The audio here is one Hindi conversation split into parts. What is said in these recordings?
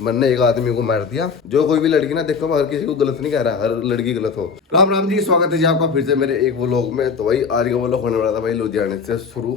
मैंने एक आदमी को मार दिया। जो कोई भी लड़की ना देखो, मैं हर किसी को गलत नहीं कह रहा, हर लड़की गलत हो। राम राम जी, स्वागत है जी आपका फिर से मेरे एक व्लॉग में। तो भाई आज का व्लॉग होने वाला था भाई लुधियाने से शुरू,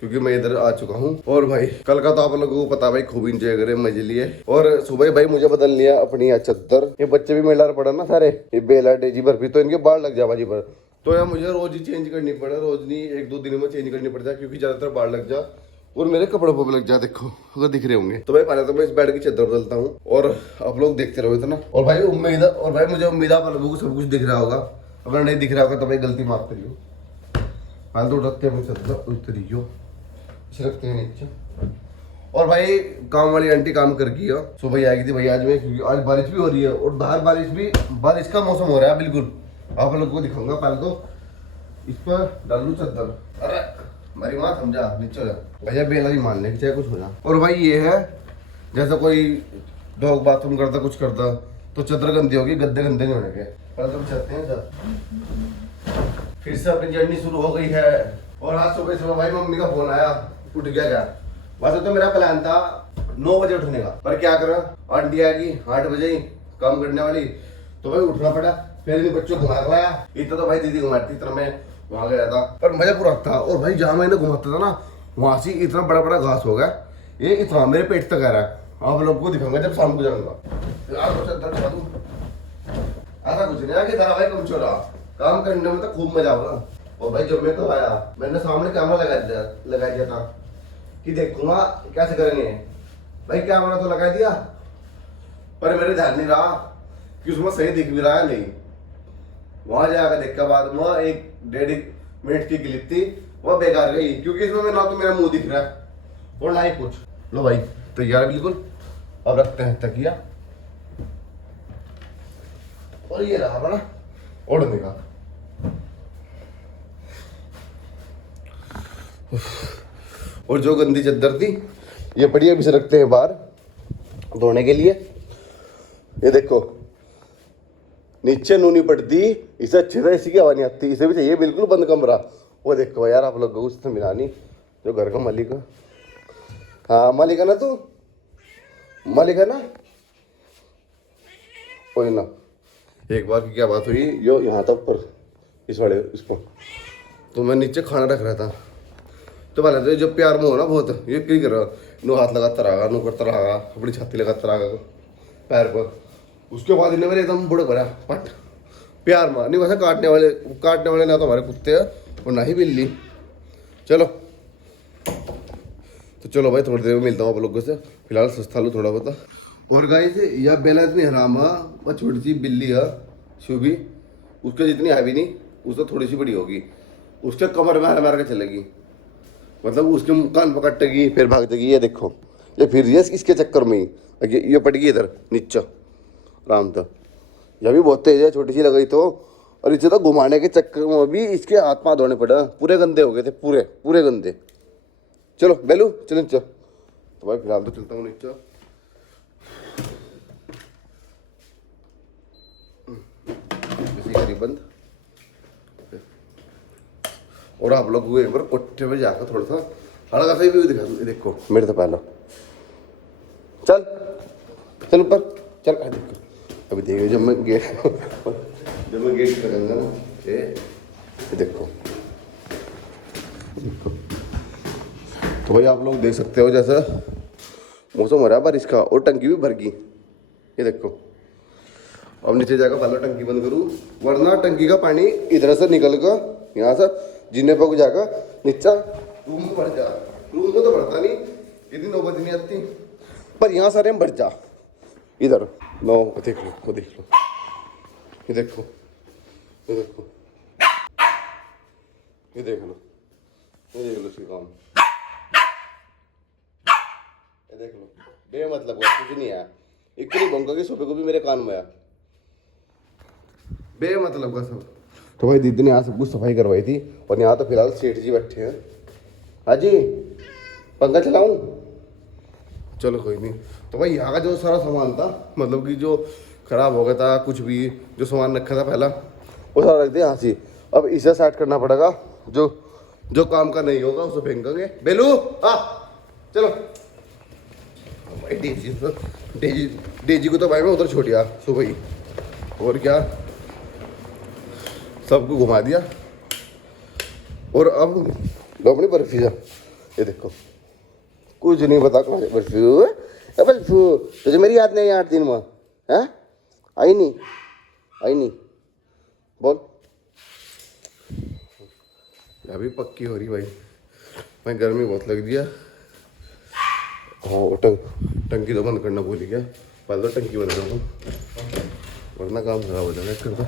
क्योंकि मैं इधर आ चुका हूँ। और भाई कल का तो आप लोगों को पता भाई खूब इंजॉय करे, मजे लिए। और सुबह भाई मुझे बदल लिया अपनी चद्दर। ये बच्चे भी मेला पड़ा ना सारे, ये बेला डेजी पर भी, तो इनके बाढ़ लग जा भाजी पर। तो यार मुझे रोज ही चेंज करनी पड़े, रोज नहीं 1-2 दिन में चेंज करनी पड़ जाए, क्योंकि ज्यादातर बाढ़ लग जा और मेरे कपड़ों पर लग जा। देखो अगर दिख रहे होंगे तो भाई पहले तो मैं इस बेड की चादर बदलता हूँ और आप लोग देखते रहो इतना। और भाई उम्मीद, और भाई मुझे उम्मीद आप लोगों को सब कुछ दिख रहा होगा। अगर नहीं दिख रहा होगा तो भाई गलती माफ करियो। पहले तो रखते हैं अपनी चादर उतरियो, इसे रखते हैं नीचे। और भाई काम वाली आंटी काम कर गई है, सुबह आएगी थी भाई आज में, क्योंकि आज बारिश भी हो रही है और बाहर बारिश का मौसम हो रहा है बिल्कुल। आप लोगों को दिखाऊंगा। पहले तो इस पर डालू चादर। अरे हमारी माँ समझा नीचे जा भैया, बेला ही मान ले चाहे कुछ हो जा। और भाई ये है जैसा कोई डॉग बाथरूम करता कुछ करता तो चादर गंदी होगी, गद्दे गंदे नहीं होने के। पहले तो चलते हैं सर, फिर से अपनी जर्नी शुरू हो गई है। और आज सुबह भाई मम्मी का फोन आया, उठ गया क्या। वैसे तो मेरा प्लान था 9 बजे उठने का, पर क्या करा आंटी आएगी 8 बजे ही काम करने वाली, तो भाई उठना पड़ा। फिर इन बच्चों को घुमा के लाया। इतना तो भाई दीदी घुमाती, इतना मैं वहां गया था, पर मजा पूरा था। और भाई जहाँ मैंने घुमाता था ना, वहां से इतना बड़ा बड़ा घास हो गया, ये इतना मेरे पेट तक आ रहा है। आप लोगों को दिखाऊंगा जब शाम को जाऊंगा। ऐसा कुछ नहीं है कि धारावाहिक कम छोड़ा, काम करने में तो खूब मजा होगा। और भाई जब मैं तो आया, मैंने सामने कैमरा लगा दिया था कि देखूंगा कैसे करेंगे। भाई कैमरा तो लगा दिया, पर मेरे ध्यान नहीं रहा कि उसमें सही दिख भी रहा है नहीं। वहां जाकर देख के बाद में 1-1.5 मिनट की क्लिप थी, वह बेकार गई, क्योंकि इसमें ना तो मेरा मुंह दिख रहा है और ना ही कुछ। लो भाई तैयार बिल्कुल। अब रखते हैं तकिया, और ये रहा बड़ा ओढ़ने का। और जो गंदी चादर थी ये पड़ी, अभी से रखते हैं बाहर धोने के लिए। ये देखो नीचे नूनी पड़ती, इसे अच्छे से इसी की हवा नहीं आती। इसे भी चाहिए बिल्कुल बंद कमरा। वो देखो यार आप लोग कुछ तो मिला नहीं, जो घर का मालिक है। हाँ मालिक है ना तू, मालिक है ना कोई ना। एक बार की क्या बात हुई, यो यहाँ तक पर इस वाले इसको, तो मैं नीचे खाना रख रहा था, तो पहले तो जब प्यार में हो ना बहुत, ये क्या कर रहा, नो हाथ लगाता रहा, नो करता रहा, अपनी छाती लगाता रहा पैर पर। उसके बाद इन्हें मेरे एकदम बुढ़े भरा पट प्यार में। नहीं वैसे काटने वाले ना तो हमारे कुत्ते हैं और ना ही बिल्ली। चलो तो चलो भाई थोड़ी देर में मिलता हूँ आप लोगों से। फिलहाल सस्ता लो थोड़ा बहुत। और गाइस यह बेला इतनी हराम है, वह छोटी सी बिल्ली है शुभी, उसके जितनी हैवी नहीं, उससे थोड़ी सी बड़ी होगी। उसके कमर में हर मार के चलेगी, मतलब उसके कान पकड़ेगी फिर भाग जाएगी। ये देखो ये फिर ये इसके चक्कर में ही ये पड़ गई इधर नीचे आराम था। यह भी बहुत तेज है, छोटी सी लगाई तो। और इसे तो घुमाने के चक्कर में भी इसके हाथ पाँव धोने पड़ा, पूरे गंदे हो गए थे, पूरे गंदे। चलो बेलू चलो नीचे। तो भाई फिलहाल तो चलता हूँ नीचे। बंद। और आप लोग एक बार कोठे पे जाकर थोड़ा सा हल्का सा व्यू दिखा। देखो मेरे तो पहला चल ऊपर चल। देखो अभी देखिए जब मैं गेट लगाऊंगा ना, ये देखो। तो भाई आप लोग देख सकते हो जैसा मौसम हो रहा है बारिश का, और टंकी भी भर गई। ये देखो अब नीचे जाकर पहले टंकी बंद करूँ, वरना टंकी का पानी इधर से निकल कर यहाँ से जिन्हें पर जाकर नीचा रूम में भर जा। रूम में तो भरता नहीं, इतनी नौबत नहीं आती, पर यहाँ सारे में भर जा। इधर नो देख लो, वो देख लो, ये देखो, ये देखो, ये देख लो, ये देख लो इसके काम, ये देख लो। बे मतलब कुछ नहीं आया, एक नहीं बंका की सुबह को भी मेरे कान में आया, बे मतलब का सब। तो भाई दीदी ने यहाँ सब कुछ सफाई करवाई थी, और यहाँ तो फिलहाल सेठ जी बैठे हैं। हाँ जी पंखा चलाऊं? चलो कोई नहीं। तो भाई यहाँ का जो सारा सामान था, मतलब कि जो खराब हो गया था, कुछ भी जो सामान रखा था पहला, वो सारा रख दिया यहाँ से। अब इसे सेट करना पड़ेगा, जो काम का नहीं होगा उसे फेंकेंगे। बेलू हाँ चलो। भाई डेजी को तो भाई मैं उधर छोड़ दिया सुबह ही, और क्या सबको घुमा दिया। और अब लो अपनी बर्फी जा, ये देखो कुछ नहीं बता कौन बर्फी। बर्फू तुझे मेरी याद नहीं 8 दिन में है? आई नहीं बोल। अभी पक्की हो रही भाई, मैं गर्मी बहुत लग दिया। हाँ टंकी तो बंद करना भूल गया, पहले तो टंकी बंद कर दूँ वरना काम खराब हो जाएगा। कर दो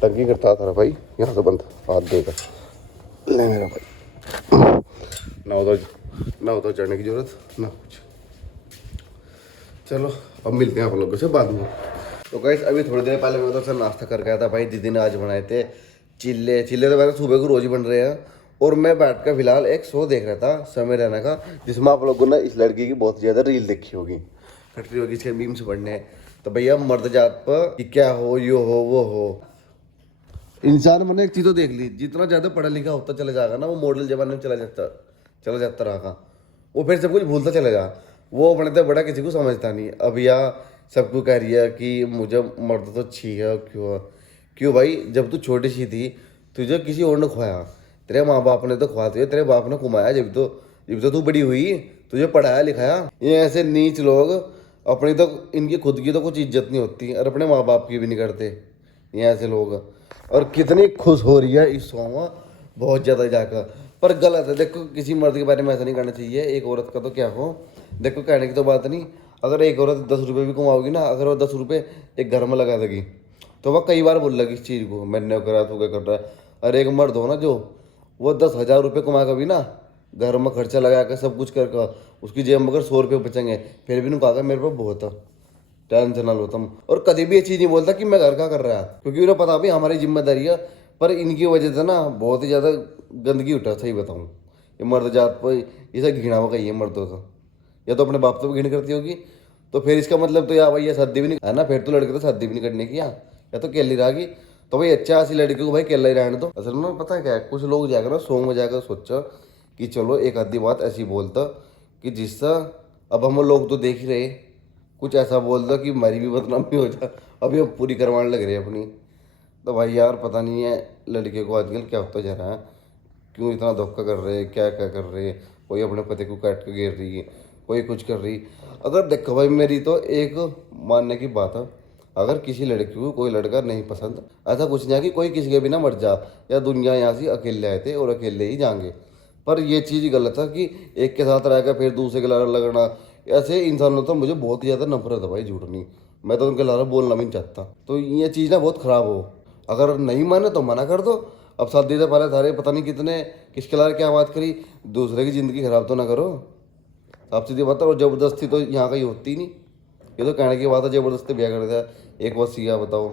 टंकी करता था भाई, यहाँ से बंद हाथ देगा ले मेरा भाई। ना उधर चढ़ने की जरूरत ना कुछ। चलो अब मिलते हैं आप लोगों से बाद में। तो गाइस अभी थोड़ी देर पहले मैं उधर से नाश्ता करके आया था भाई। दीदी ने आज बनाए थे चिल्ले तो वैसे सुबह को रोज ही बन रहे हैं। और मैं बैठ कर फिलहाल एक शो देख रहा था समय रैना का, जिसमें आप लोगों ने इस लड़की की बहुत ज़्यादा रील देखी होगी, खटरी होगी, इसके मीम्स पढ़ने। तो भैया मर्द जात पर कि क्या हो यो हो वो हो, इंसान मैंने एक चीज़ तो देख ली, जितना ज़्यादा पढ़ा लिखा होता चला जाएगा ना वो मॉडल जमाने में चला जाता रहा, वो फिर सब कुछ भूलता चलेगा। वो अपने तो बड़ा किसी को समझता नहीं। अब या सबको कह रही है कि मुझे मर्द तो छी है, क्यों भाई? जब तू छोटी सी थी तुझे किसी और ने खुआया, तेरे माँ बाप ने तो खुआते हुए तेरे बाप ने कमाया, जब तो तू बड़ी हुई, तुझे पढ़ाया लिखाया। ये ऐसे नीच लोग अपनी तो इनकी खुद की तो कुछ इज्जत नहीं होती और अपने माँ बाप की भी नहीं करते ये ऐसे लोग। और कितनी खुश हो रही है इस सॉन्ग में, बहुत ज़्यादा जाकर। पर गलत है, देखो किसी मर्द के बारे में ऐसा नहीं करना चाहिए। एक औरत का तो क्या हो, देखो कहने की तो बात नहीं, अगर एक औरत 10 रुपये भी कमाओगी ना, अगर वो 10 रुपये एक घर में लगा देगी तो वह कई बार बोल लगी इस चीज़ को, मैंने करा तू क्या कर रहा है। और एक मर्द हो ना जो वो 10,000 रुपये कमा कर भी ना घर में खर्चा लगा कर सब कुछ कर, उसकी जेब में अगर 100 रुपये बचेंगे फिर भी नहीं कहा मेरे पास बहुत है, टेंशन ना लो तुम। और कभी भी ये चीज़ नहीं बोलता कि मैं घर का कर रहा है, क्योंकि उन्हें पता भी हमारी जिम्मेदारी है। पर इनकी वजह से ना बहुत ही ज़्यादा गंदगी उठा, सही बताऊँ। ये मर्द जात पर इसे घृणा हो गई है मर्दों से, या तो अपने बाप से भी घृण करती होगी, तो फिर इसका मतलब तो यार भाई ये शादी भी नहीं है ना, फिर तो लड़के तो शादी भी नहीं करने की, या तो केली रहेगी। तो भाई अच्छा ऐसी लड़की को भाई केला ही रहने दो। असल में पता है क्या है, कुछ लोग जाकर ना सॉन्ग में जाकर सोचा कि चलो एक आधी बात ऐसी बोलता कि जिससे अब हम लोग तो देख ही रहे, कुछ ऐसा बोल दो कि हमारी भी बदनामी हो जाए, अभी हम पूरी करवाने लग रहे हैं अपनी। तो भाई यार पता नहीं है लड़के को आजकल क्या होता जा रहा है, क्यों इतना धोखा कर रहे हैं, क्या क्या कर रहे हैं। कोई अपने पति को काट के गिर रही है, कोई कुछ कर रही। अगर देखो भाई मेरी तो एक मानने की बात है, अगर किसी लड़की को कोई लड़का नहीं पसंद, ऐसा कुछ नहीं है कि कोई किसी के बिना मर जा, या दुनिया यहाँ से अकेले आए थे और अकेले ही जाएंगे। पर ये चीज़ गलत है कि एक के साथ रहकर फिर दूसरे के लारा लगना। ऐसे इंसानों तो मुझे बहुत ही ज़्यादा नफरत है भाई, झूठ नहीं, मैं तो उनके लारा बोलना भी नहीं चाहता। तो ये चीज़ ना बहुत ख़राब हो, अगर नहीं माने तो मना कर दो। अब शादी से पहले सारे पता नहीं कितने किसके लारे क्या बात करी, दूसरे की ज़िंदगी ख़राब तो ना करो। आप सीधी बात है, और ज़बरदस्ती तो यहाँ कहीं होती नहीं। ये तो कहने की बात है ज़बरदस्ती ब्याह कर दिया। एक वसीया बताओ,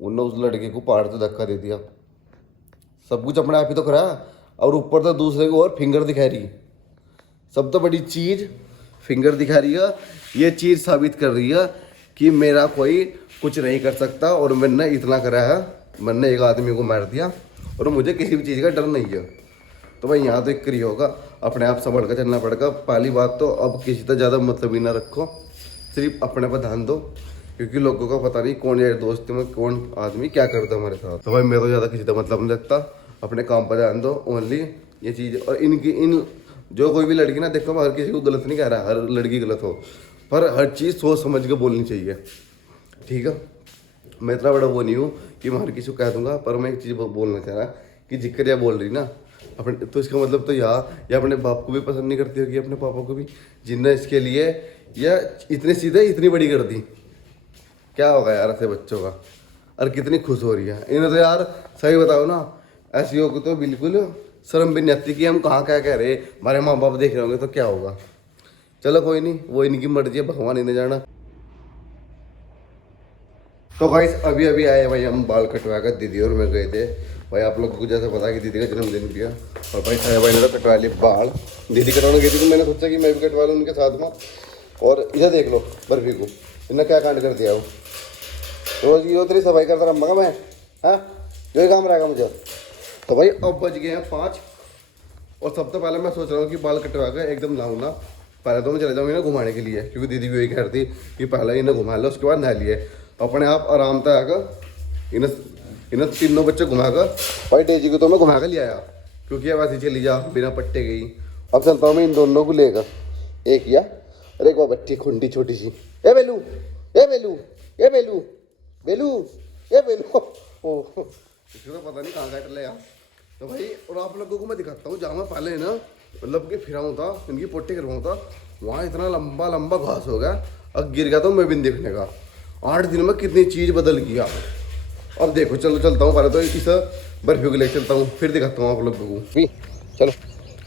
उनने उस लड़के को पहाड़ से धक्का दे दिया, सब कुछ अपने आप ही तो करा, और ऊपर तो दूसरे को और फिंगर दिखा रही। सब तो बड़ी चीज़ फिंगर दिखा रही है, ये चीज़ साबित कर रही है कि मेरा कोई कुछ नहीं कर सकता, और मैंने इतना करा है, मैंने एक आदमी को मार दिया और मुझे किसी भी चीज़ का डर नहीं है। तो भाई यहाँ तो एक करी होगा, अपने आप संभल कर चलना पड़ेगा। पहली बात तो अब किसी तो ज़्यादा मतलब ही ना रखो, सिर्फ अपने पर ध्यान दो, क्योंकि लोगों का पता नहीं कौन यार दोस्ती में कौन आदमी क्या करता है हमारे साथ। तो भाई मैं तो ज़्यादा किसी का मतलब नहीं रखता, अपने काम पर ध्यान दो ओनली ये चीज़। और इन जो कोई भी लड़की ना, देखो मैं हर किसी को गलत नहीं कह रहा, हर लड़की गलत हो, पर हर चीज़ सोच समझ के बोलनी चाहिए, ठीक है। मैं इतना बड़ा वो नहीं हूँ कि मैं हर किसी को कह दूंगा, पर मैं एक चीज़ बोलना चाह रहा कि जिक्र या बोल रही ना अपने, तो इसका मतलब तो या अपने बाप को भी पसंद नहीं करती होगी, अपने पापा को भी, जिनने इसके लिए या इतने सीधे इतनी बड़ी कर दी। क्या होगा यार ऐसे बच्चों का, और कितनी खुश हो रही है इन्हें तो यार, सही बताओ ना, ऐसी हो तो बिल्कुल शर्म भी नहीं आती कि हम कहाँ क्या कह रहे, हमारे माँ बाप देख रहे होंगे तो क्या होगा। चलो कोई नहीं, वो इनकी मर्जी है, भगवान इन्हें जाना। तो गाइस अभी अभी आए भाई, हम बाल कटवा कर दीदी और मैं गए थे भाई। आप लोग को जैसे पता है कि दीदी का जन्मदिन भी है, और भाई साया भाई ने तो कटवा लिए बाल, दीदी कटवाने गई थी तो मैंने सोचा कि मैं भी कटवा लूँ उनके साथ में। और इधर देख लो बर्फी को, इन्हें क्या कांड कर दिया वो, रोज की तेरी सफाई करता रहूँगा मैं, हाँ जो ही काम रहेगा मुझे। तो भाई अब बज गए हैं 5, और सबसे पहले मैं सोच रहा हूँ कि बाल कटवा कर एकदम नहाऊँ ना। पहले तो मैं चले जाऊँगी ना घुमाने के लिए, क्योंकि दीदी भी वही कह रही थी कि पहले इन्हें घुमा लो उसके बाद नहा लिए। अपने आप आराम से आकर इन्हें तीनों बच्चे घुमा कर भाई डेजी को तो मैं घुमा कर ले आया, क्योंकि अब ऐसी चली जा बिना पट्टे गई। अब चलता हूँ मैं इन दोनों को लेकर। एक या अरे एक वो बच्ची खुंडी छोटी सी, ए बेलू ए बेलू ए बेलू बेलू ए बेलू, ओह इसको तो पता नहीं कहाँ काट लिया। तो भाई और आप लोगों को मैं दिखाता हूँ जहाँ मैं पहले ना मतलब कि फिराऊँ था, इनकी पोटी करवाऊँ था, वहाँ इतना लंबा लंबा घास हो गया। अब गिर गया तो मैं भी नहीं देखने का। 8 दिन में कितनी चीज़ बदल गया। अब देखो चलो चलता हूँ, पहले तो इस बर्फी को लेकर चलता हूँ, फिर दिखाता हूँ आप लोगों को भी। चलो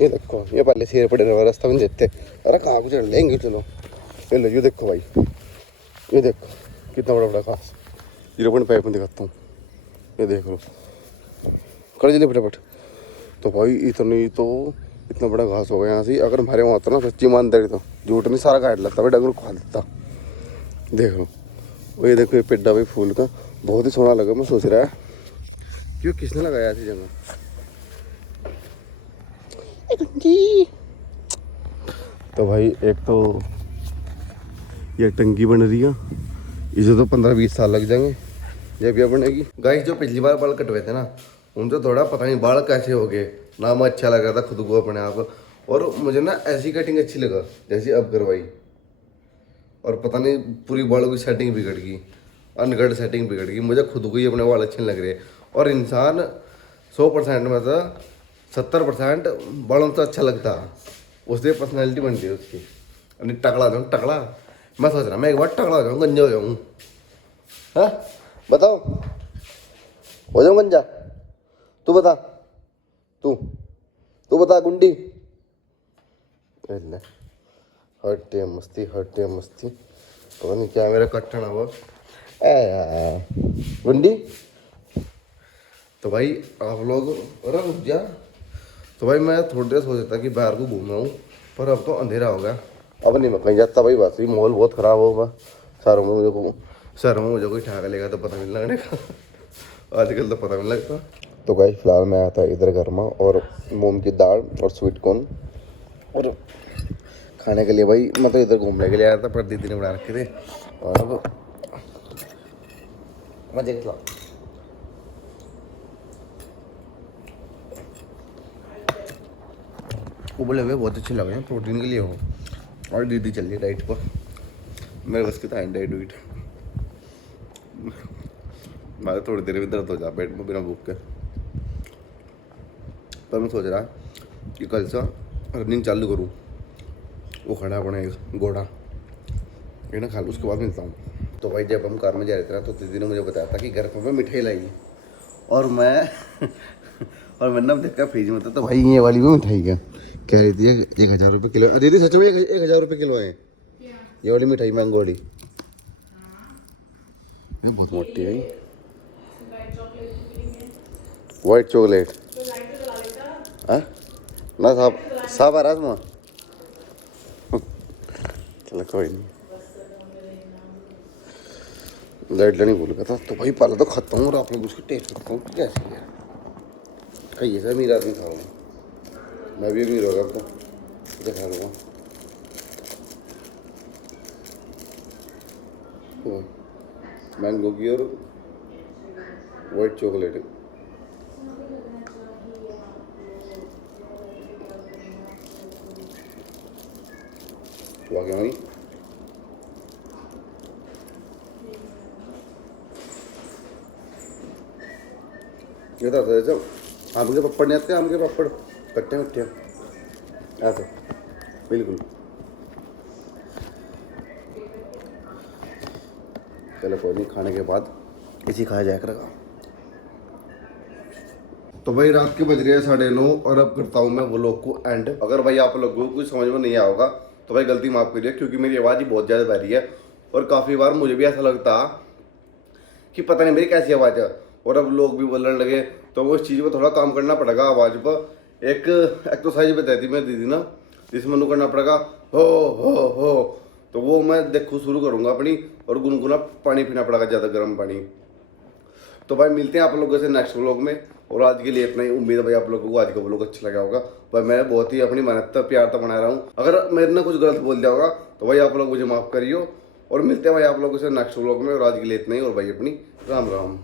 ये देखो, ये पहले शेर पड़े रहे रास्ता में देते, अरे कहाँ को चढ़ लेंगे। चलो ये लो, ये देखो भाई, ये देखो कितना बड़ा बड़ा घास। 0.5 में दिखाता हूँ, ये देख लो, कर जल्दी फटाफट। तो भाई इतना बड़ा घास हो गया यहाँ से। अगर हमारे वहाँ होता ना सच्ची ईमानदारी तो झूठ नहीं सारा काट लेता भाई, डंगर को खा देता। देख लो वो, ये देखो ये पेड्डा भाई फूल का बहुत ही सोहना लगा। मैं सोच रहा है क्यों किसने लगाया ऐसी जगह। तो भाई एक तो ये टंकी बन रही है, इसे तो 15-20 साल लग जाएंगे जब ये बनेगी। गाइस जो पिछली बार बाल कटवाए थे ना, उनसे थोड़ा पता नहीं बाल कैसे हो गए ना, मैं अच्छा लग रहा था खुद को अपने आप। और मुझे ना ऐसी कटिंग अच्छी लगा जैसी अब करवाई, और पता नहीं पूरी बालों की सेटिंग बिगड़ गई, अनगढ़ सेटिंग बिगड़ गई। मुझे खुद को ही अपने बाल अच्छे नहीं लग रहे। और इंसान 100% में से 70% बालों से अच्छा लगता, उससे पर्सनैलिटी बनती है उसकी। नहीं टकला जाऊँ टकला, मैं सोच रहा मैं एक बार टकला हो जाऊँ, गंजा हो जाऊँ। हाँ बताओ, हो जाऊँ गंजा? तू बता, तू बता गुंडी। हटे मस्ती पता नहीं क्या मेरा कट्टन है वो गुंडी। तो भाई आप लोग अरे रुक जा। तो भाई मैं थोड़ी देर सोच था कि बाहर को घूम रहा हूँ, पर अब तो अंधेरा हो गया, अब नहीं मैं कहीं जाता भाई। बस ही माहौल बहुत ख़राब होगा शहरों में मुझे कोई ठगा लेगा तो पता नहीं लगने का। आजकल तो पता नहीं लगता। तो भाई फिलहाल मैं आया था इधर घर में, और मूंग की दाल और स्वीट कॉर्न और खाने के लिए भाई मैं तो इधर घूमने के लिए आया था, पर दीदी ने बना रखे थे। और अब मजे के खिलाओ। उबले हुए बहुत अच्छे लगे हैं, प्रोटीन के लिए हो। और दीदी चल रही डाइट पर, मेरे बस की था डाइट वाइट। मैं थोड़ी देर में दर्द हो जा पेट में बिना भूख के। पर मैं सोच रहा कि कल से रनिंग चालू करूँ। वो खड़ा बनेगा घोड़ा, ये ना खा लूँ उसके बाद मिलता हूँ। तो भाई जब हम कार में जा रहे थे ना, तो दीदी ने मुझे बताया था कि घर पर मैं मिठाई लाई, और मैंने अब देखा फ्रिज में तो भाई ये वाली भी मिठाई क्या कह रही थी 1000 रुपये किलो। दीदी सच में 1000 रुपये किलो है ये वाली मिठाई, मैंगो वाली। बहुत मोटी है वाइट चॉकलेट। हाँ ना साहब आ रहा था। चलो कोई नहीं, लाइट लेनी भूल गया था। तो भाई पहले तो खाता हूँ और आप लोग उसकी टेस्ट करता हूँ कैसी है। खाइए सर, अमीर आदमी खा रहा हूँ, मैं भी अमीर होगा तो दिखा लूँगा। मैंगो की और वाइट चॉकलेट। तो आ गया भाई। ये था जब आम के पप्पड़ नहीं आते, आम के पप्पड़ कट्टे मिट्टे ऐसे बिल्कुल। चलो कोई नहीं, खाने के बाद इसी खाया जाया करेगा। तो भाई रात के बज रहे हैं 9:30, और अब करता हूँ मैं वो लोग को एंड। अगर भाई आप लोगों को कुछ समझ में नहीं आया होगा तो भाई गलती माफ़ करिए, क्योंकि मेरी आवाज़ ही बहुत ज़्यादा भारी है, और काफ़ी बार मुझे भी ऐसा लगता कि पता नहीं मेरी कैसी आवाज़ है। और अब लोग भी बोलने लगे, तो वो इस चीज़ पर थोड़ा काम करना पड़ेगा आवाज़ पर। एक एक्सरसाइज बताई थी मैं दीदी ना, जिसमें नु करना पड़ेगा हो। तो वो मैं देखो शुरू करूँगा अपनी, और गुनगुना पानी पीना पड़ेगा, ज़्यादा गर्म पानी। तो भाई मिलते हैं आप लोगों से नेक्स्ट व्लॉग में, और आज के लिए इतना ही। उम्मीद है भाई आप लोगों को आज का व्लॉग अच्छा लगा होगा। भाई मैं बहुत ही अपनी मेहनत प्यार तो बना रहा हूँ, अगर मेरे ने कुछ गलत बोल दिया होगा तो भाई आप लोग मुझे माफ़ करियो, और मिलते हैं भाई आप लोगों से नेक्स्ट व्लॉग में, और आज के लिए इतना ही। और भाई अपनी राम राम।